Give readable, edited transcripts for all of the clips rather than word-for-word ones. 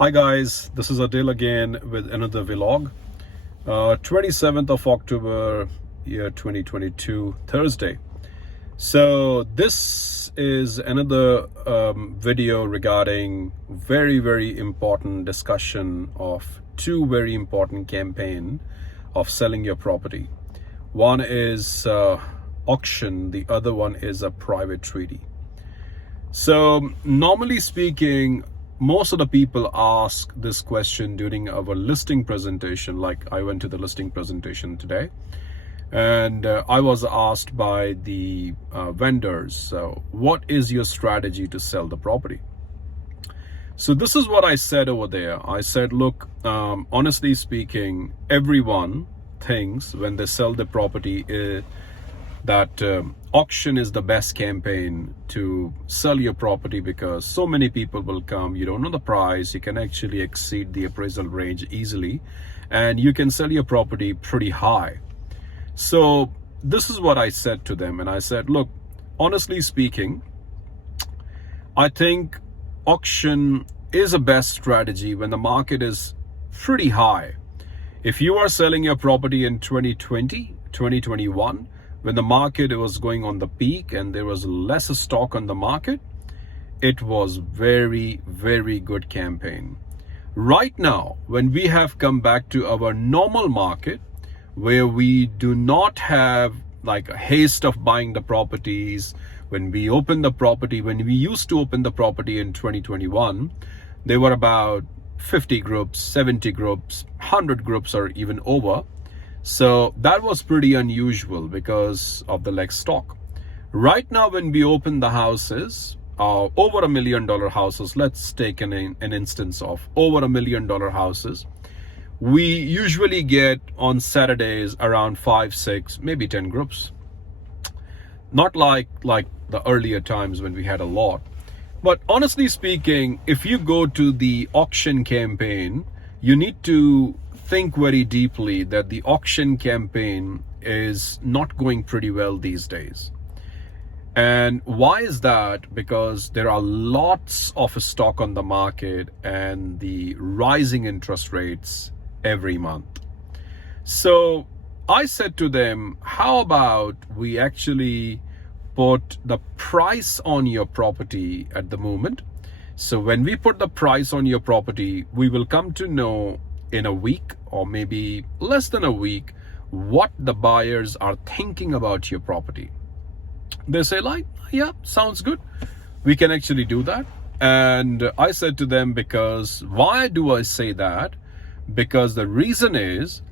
Hi guys, this is Adil again with another vlog. 27th of October, year 2022, Thursday. So this is another video regarding very important discussion of two very important campaign of selling your property. One is auction, the other one is a private treaty. So normally speaking, most of the people ask this question during our listing presentation. Like I went to the listing presentation today and I was asked by the vendors, so what is your strategy to sell the property? So this is what I said over there. I said, look, honestly speaking, everyone thinks when they sell the property that auction is the best campaign to sell your property because so many people will come. You don't know the price, you can actually exceed the appraisal range easily, and you can sell your property pretty high. So this is what I said to them, and I said, look, honestly speaking, I think auction is a best strategy when the market is pretty high. If you are selling your property in 2020, 2021, when the market was going on the peak and there was less stock on the market, it was very good campaign. Right now, when we have come back to our normal market, where we do not have like a haste of buying the properties, when we used to open the property in 2021, there were about 50 groups, 70 groups, 100 groups or even over. So that was pretty unusual because of the leg stock. Right now, when we open the houses, over $1 million houses, let's take an instance of over $1 million houses, we usually get on Saturdays around 5, 6, maybe 10 groups. Not like the earlier times when we had a lot. But honestly speaking, if you go to the auction campaign, you need to think very deeply that the auction campaign is not going pretty well these days. And why is that? Because there are lots of stock on the market and the rising interest rates every month. So I said to them, how about we actually put the price on your property at the moment? So when we put the price on your property, we will come to know in a week or maybe less than a week what the buyers are thinking about your property. They say like, yeah, sounds good, we can actually do that. And I said to them, because why do I say that? Because the reason is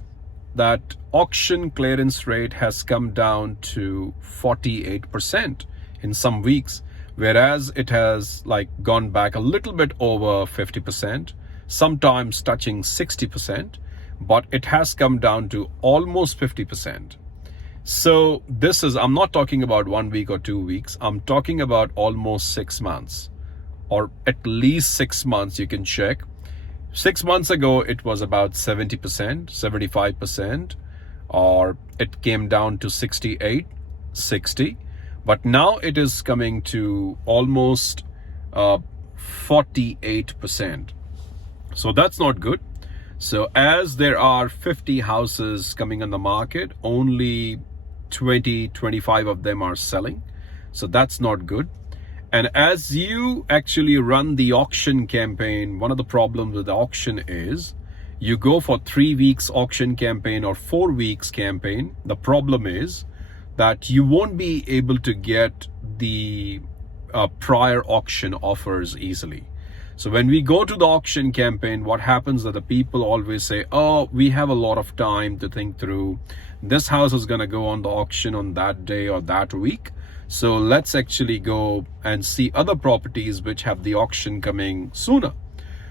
that auction clearance rate has come down to 48% in some weeks, whereas it has like gone back a little bit over 50%, sometimes touching 60%, but it has come down to almost 50%. So this is, I'm not talking about 1 week or 2 weeks, I'm talking about almost 6 months, or at least 6 months. You can check. 6 months ago, it was about 70%, 75%, or it came down to 68, 60. But now it is coming to almost 48%. So that's not good. So as there are 50 houses coming on the market, only 20, 25 of them are selling. So that's not good. And as you actually run the auction campaign, one of the problems with the auction is you go for 3 weeks auction campaign or 4 weeks campaign. The problem is that you won't be able to get the prior auction offers easily. So when we go to the auction campaign, what happens is that the people always say, oh, we have a lot of time to think through. This house is going to go on the auction on that day or that week. So let's actually go and see other properties which have the auction coming sooner.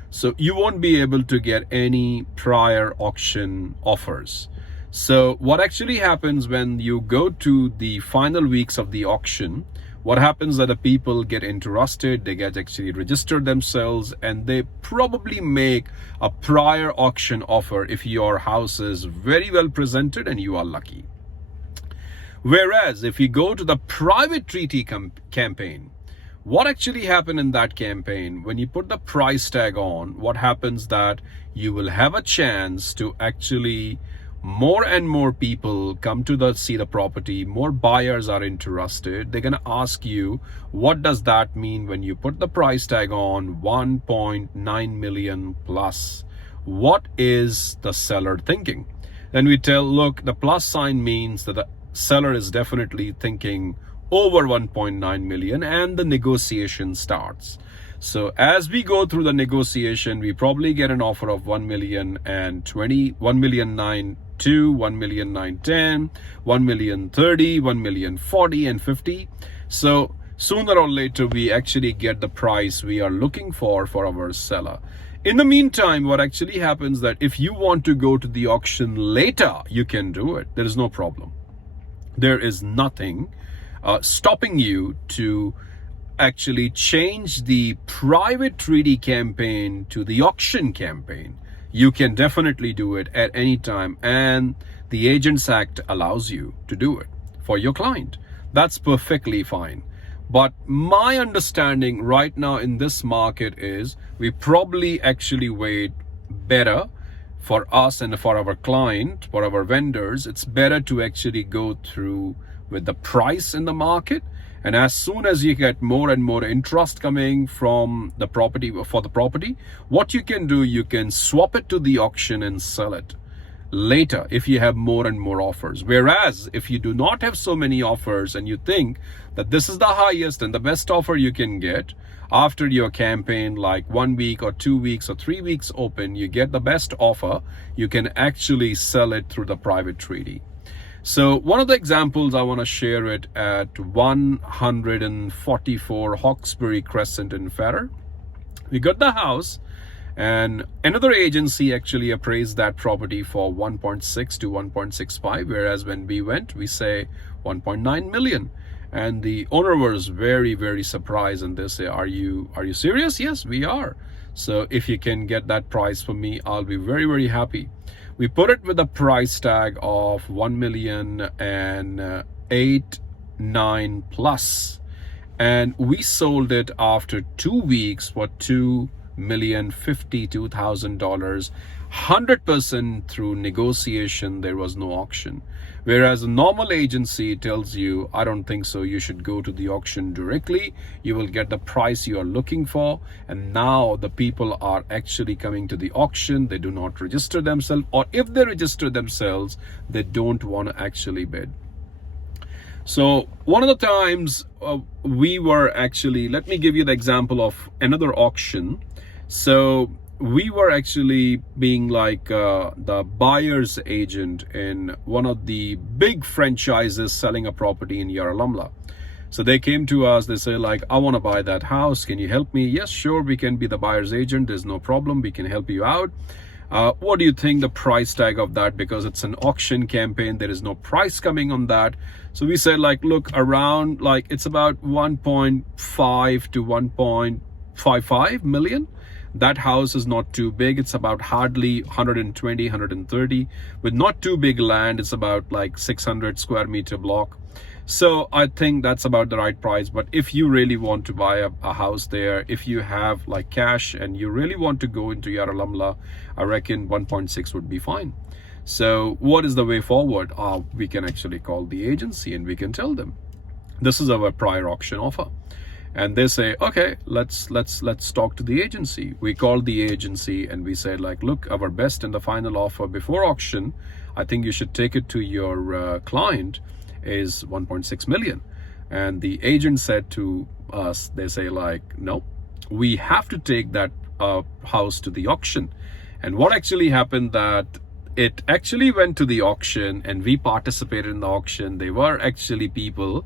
So you won't be able to get any prior auction offers. So what actually happens when you go to the final weeks of the auction, what happens is that the people get interested, they get actually registered themselves, and they probably make a prior auction offer if your house is very well presented and you are lucky. Whereas if you go to the private treaty campaign, What actually happened in that campaign, when you put the price tag on, what happens that you will have a chance to actually more and more people come to see the property, more buyers are interested. They're going to ask you, what does that mean when you put the price tag on 1.9 million plus? What is the seller thinking? Then we tell, look, the plus sign means that the seller is definitely thinking over 1.9 million, and the negotiation starts. So as we go through the negotiation, we probably get an offer of 1,020,000, 1,009,200, 1,009,1000, 1,030,000, 1,040,000, and 50. So sooner or later, we actually get the price we are looking for our seller. In the meantime, what actually happens that if you want to go to the auction later, you can do it. There is no problem. There is nothing stopping you to actually change the private treaty campaign to the auction campaign. You can definitely do it at any time, and the Agents Act allows you to do it for your client. That's perfectly fine. But my understanding right now in this market is we probably actually wait better for us and for our client, for our vendors. It's better to actually go through with the price in the market. And as soon as you get more and more interest coming from the property, what you can do, you can swap it to the auction and sell it later if you have more and more offers. Whereas if you do not have so many offers and you think that this is the highest and the best offer you can get, after your campaign, like 1 week or 2 weeks or 3 weeks open, you get the best offer, you can actually sell it through the private treaty. So one of the examples I want to share it at 144 Hawkesbury Crescent in Farrer. We got the house, and another agency actually appraised that property for 1.6 to 1.65, whereas when we went, we say 1.9 million. And the owner was very, very surprised, and they say, are you serious? Yes, we are. So if you can get that price for me, I'll be very, very happy. We put it with a price tag of 1,008,900 plus, and we sold it after 2 weeks for $2,052,000, 100% through negotiation. There was no auction. Whereas a normal agency tells you, I don't think so, you should go to the auction directly. You will get the price you are looking for. And now the people are actually coming to the auction. They do not register themselves, or if they register themselves, they don't want to actually bid. So one of the times we were actually, let me give you the example of another auction. So we were actually being like the buyer's agent in one of the big franchises selling a property in Yarralumbla. So they came to us, they say like, I want to buy that house. Can you help me? Yes, sure. We can be the buyer's agent. There's no problem. We can help you out. What do you think the price tag of that? Because it's an auction campaign, there is no price coming on that. So we said like, look, around like it's about 1.5 to 1.55 million. That house is not too big. It's about hardly 120, 130 with not too big land. It's about like 600 square meter block. So I think that's about the right price. But if you really want to buy a house there, if you have like cash and you really want to go into Yarralumbla, I reckon 1.6 would be fine. So what is the way forward? We can actually call the agency and we can tell them this is our prior auction offer. And they say, okay, let's talk to the agency. We call the agency and we say like, look, our best and the final offer before auction, I think you should take it to your client, is 1.6 million. And the agent said to us, they say like, no, we have to take that house to the auction. And what actually happened that it actually went to the auction and we participated in the auction. They were actually people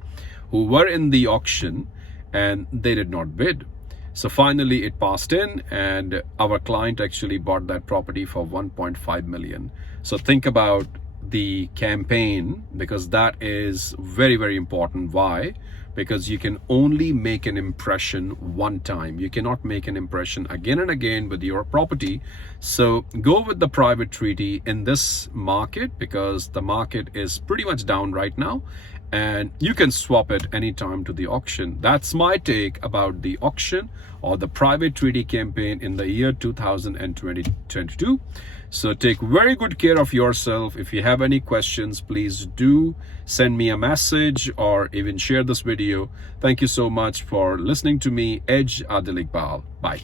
who were in the auction and they did not bid. So finally it passed in and our client actually bought that property for 1.5 million. So think about the campaign, because that is very, very important. Why? Because you can only make an impression one time. You cannot make an impression again and again with your property. So go with the private treaty in this market, because the market is pretty much down right now. and you can swap it anytime to the auction. That's my take about the auction or the private treaty campaign in the year 2022. So take very good care of yourself. If you have any questions, please do send me a message or even share this video. Thank you so much for listening to me, Edge Adil Iqbal. Bye.